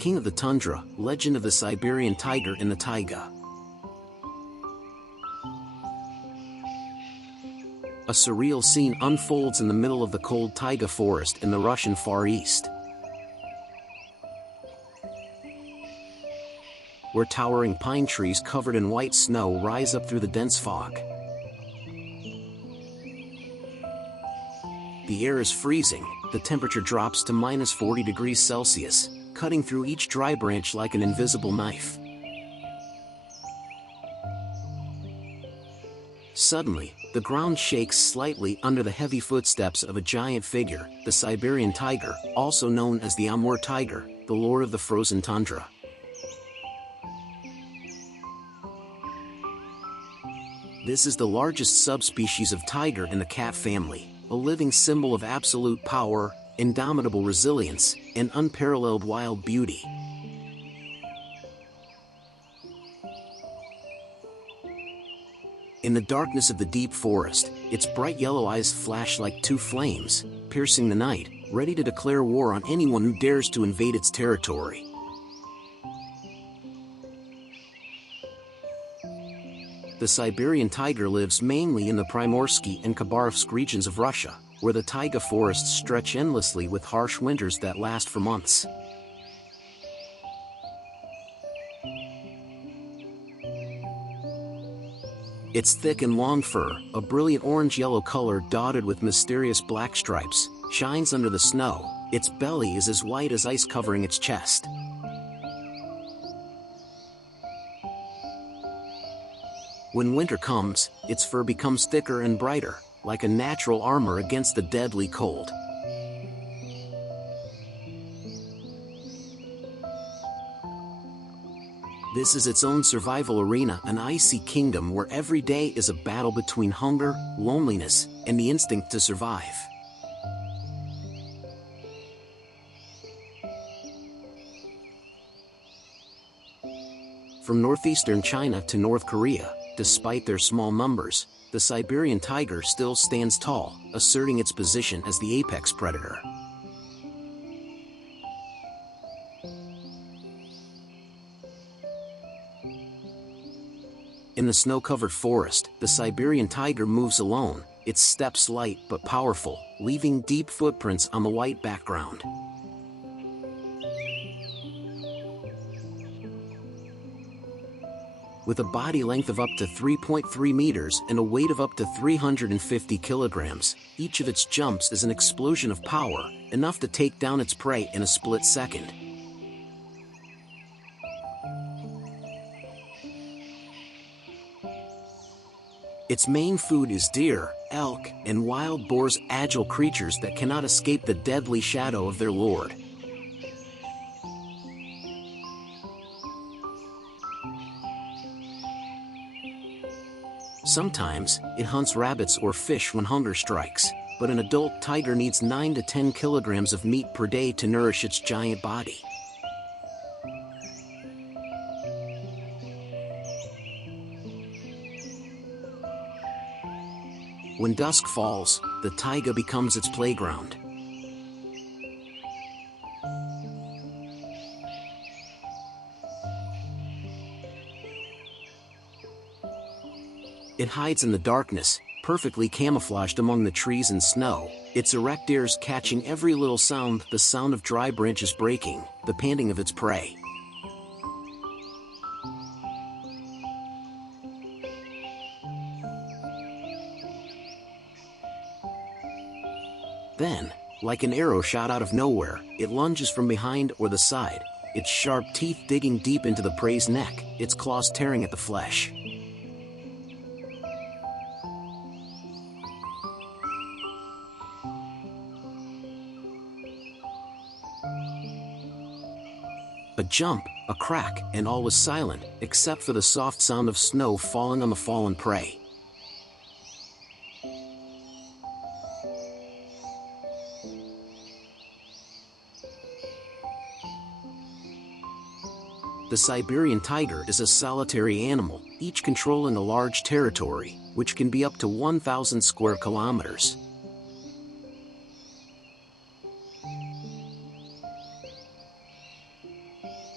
King of the Tundra, Legend of the Siberian Tiger in the Taiga. A surreal scene unfolds in the middle of the cold taiga forest in the Russian Far East, where towering pine trees covered in white snow rise up through the dense fog. The air is freezing, the temperature drops to -40 degrees Celsius, cutting through each dry branch like an invisible knife. Suddenly, the ground shakes slightly under the heavy footsteps of a giant figure, the Siberian tiger, also known as the Amur tiger, the lord of the frozen tundra. This is the largest subspecies of tiger in the cat family, a living symbol of absolute power, indomitable resilience, and unparalleled wild beauty. In the darkness of the deep forest, its bright yellow eyes flash like two flames, piercing the night, ready to declare war on anyone who dares to invade its territory. The Siberian tiger lives mainly in the Primorsky and Khabarovsk regions of Russia, where the taiga forests stretch endlessly with harsh winters that last for months. Its thick and long fur, a brilliant orange-yellow color dotted with mysterious black stripes, shines under the snow. Its belly is as white as ice covering its chest. When winter comes, its fur becomes thicker and brighter, like a natural armor against the deadly cold. This is its own survival arena, an icy kingdom where every day is a battle between hunger, loneliness, and the instinct to survive. From northeastern China to North Korea, despite their small numbers, the Siberian tiger still stands tall, asserting its position as the apex predator. In the snow-covered forest, the Siberian tiger moves alone, its steps light but powerful, leaving deep footprints on the white background. With a body length of up to 3.3 meters and a weight of up to 350 kilograms, each of its jumps is an explosion of power, enough to take down its prey in a split second. Its main food is deer, elk, and wild boars, agile creatures that cannot escape the deadly shadow of their lord. Sometimes, it hunts rabbits or fish when hunger strikes, but an adult tiger needs 9 to 10 kilograms of meat per day to nourish its giant body. When dusk falls, the taiga becomes its playground. It hides in the darkness, perfectly camouflaged among the trees and snow, its erect ears catching every little sound, the sound of dry branches breaking, the panting of its prey. Then, like an arrow shot out of nowhere, it lunges from behind or the side, its sharp teeth digging deep into the prey's neck, its claws tearing at the flesh. A jump, a crack, and all was silent, except for the soft sound of snow falling on the fallen prey. The Siberian tiger is a solitary animal, each controlling a large territory, which can be up to 1,000 square kilometers.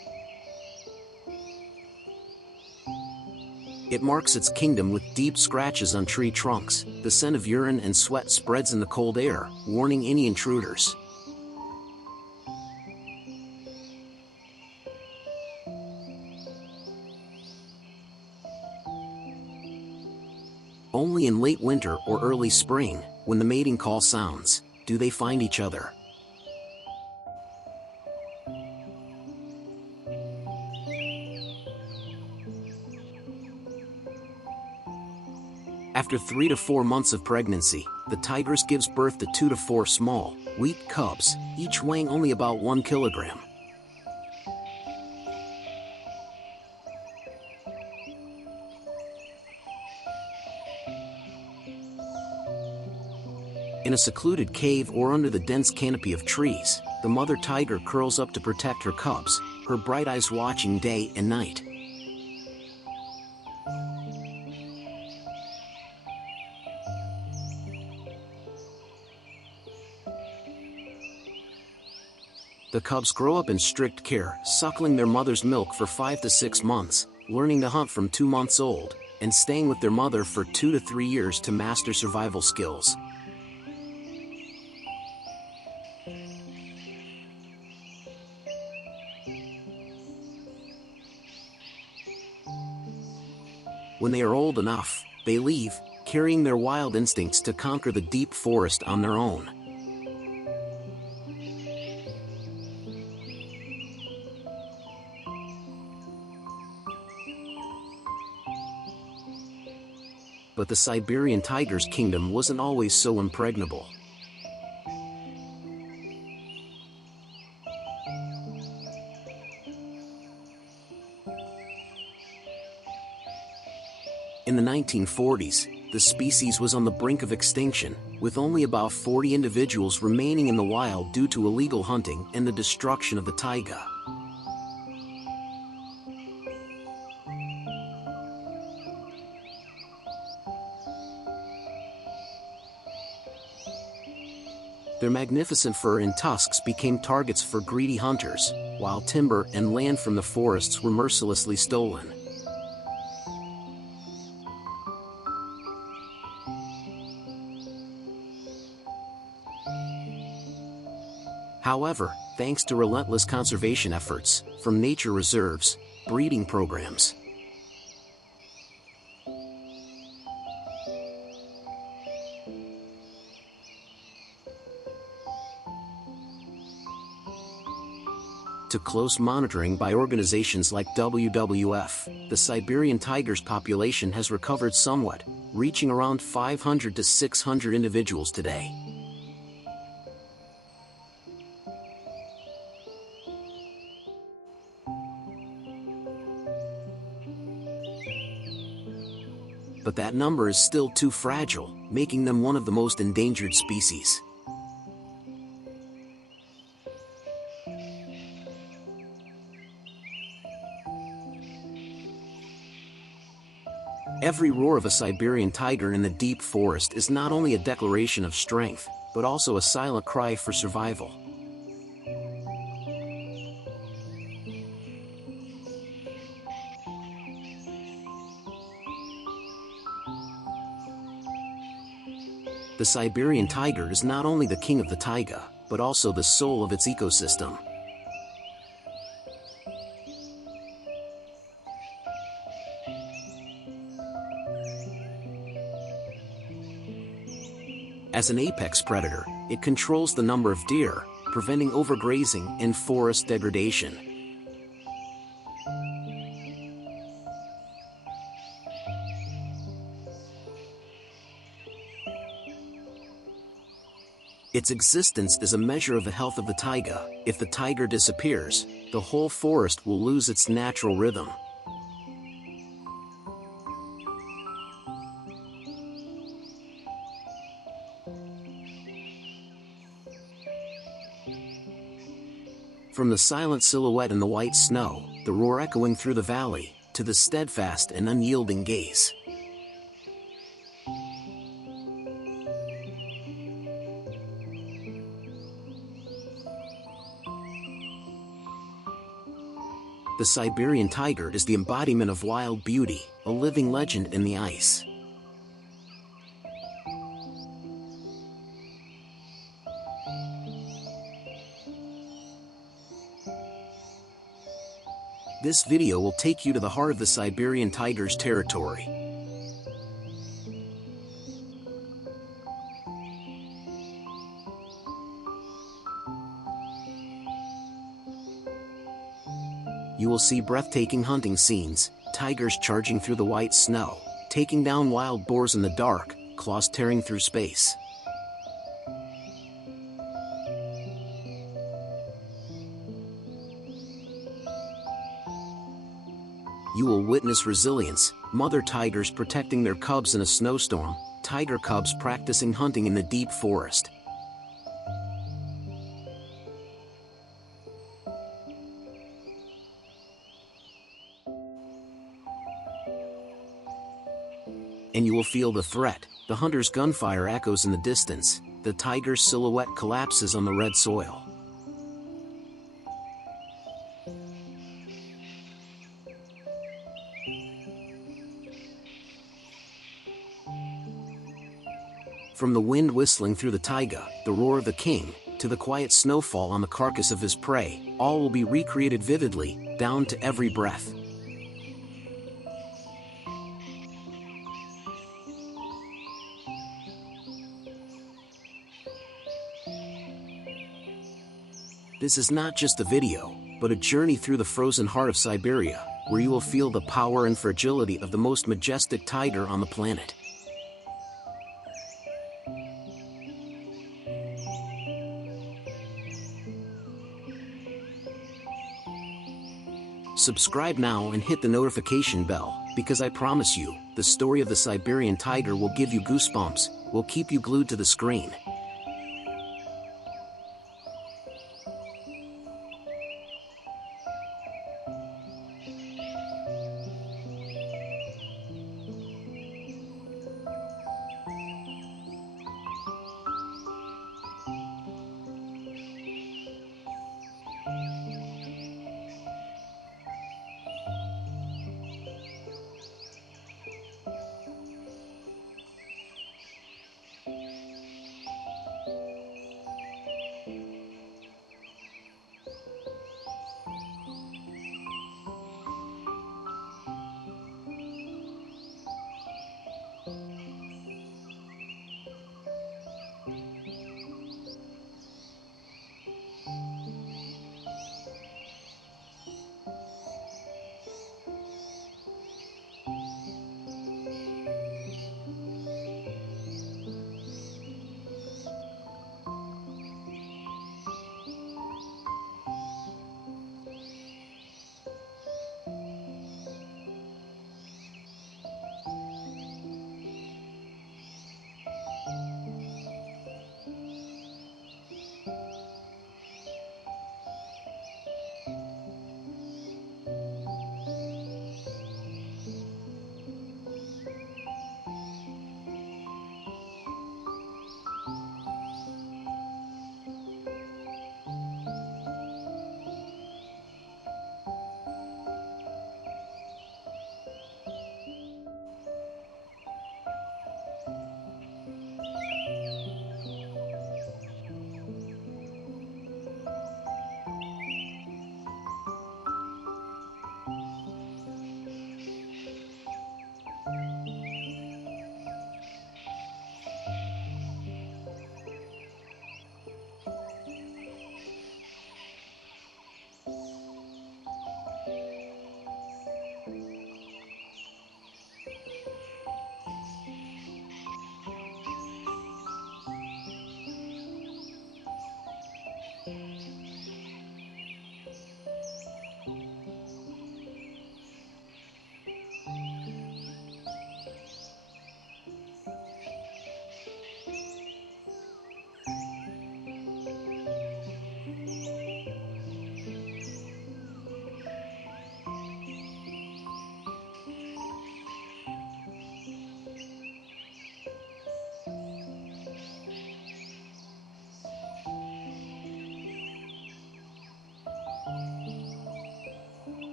marks its kingdom with deep scratches on tree trunks. The scent of urine and sweat spreads in the cold air, warning any intruders. Only in late winter or early spring, when the mating call sounds, do they find each other. After 3 to 4 months of pregnancy, the tigress gives birth to 2 to 4 small, weak cubs, each weighing only about 1 kilogram. In a secluded cave or under the dense canopy of trees, the mother tiger curls up to protect her cubs, her bright eyes watching day and night. The cubs grow up in strict care, suckling their mother's milk for 5 to 6 months, learning to hunt from 2 months old, and staying with their mother for 2 to 3 years to master survival skills. When they are old enough, they leave, carrying their wild instincts to conquer the deep forest on their own. But the Siberian tiger's kingdom wasn't always so impregnable. In the 1940s, the species was on the brink of extinction, with only about 40 individuals remaining in the wild due to illegal hunting and the destruction of the taiga. Their magnificent fur and tusks became targets for greedy hunters, while timber and land from the forests were mercilessly stolen. However, thanks to relentless conservation efforts, from nature reserves, breeding programs, to close monitoring by organizations like WWF, the Siberian tiger's population has recovered somewhat, reaching around 500 to 600 individuals today. But that number is still too fragile, making them one of the most endangered species. Every roar of a Siberian tiger in the deep forest is not only a declaration of strength, but also a silent cry for survival. The Siberian tiger is not only the king of the taiga, but also the soul of its ecosystem. As an apex predator, it controls the number of deer, preventing overgrazing and forest degradation. Its existence is a measure of the health of the taiga. If the tiger disappears, the whole forest will lose its natural rhythm. From the silent silhouette in the white snow, the roar echoing through the valley, to the steadfast and unyielding gaze. The The Siberian tiger is the embodiment of wild beauty, a living legend in the ice. This video will take you to the heart of the Siberian tiger's territory. You will see breathtaking hunting scenes, tigers charging through the white snow, taking down wild boars in the dark, claws tearing through space. You will witness resilience, mother tigers protecting their cubs in a snowstorm, tiger cubs practicing hunting in the deep forest. And you will feel the threat. The hunter's gunfire echoes in the distance, the tiger's silhouette collapses on the red soil. From the wind whistling through the taiga, the roar of the king, to the quiet snowfall on the carcass of his prey, all will be recreated vividly, down to every breath. This is not just a video, but a journey through the frozen heart of Siberia, where you will feel the power and fragility of the most majestic tiger on the planet. Subscribe now and hit the notification bell, because I promise you, the story of the Siberian tiger will give you goosebumps, will keep you glued to the screen.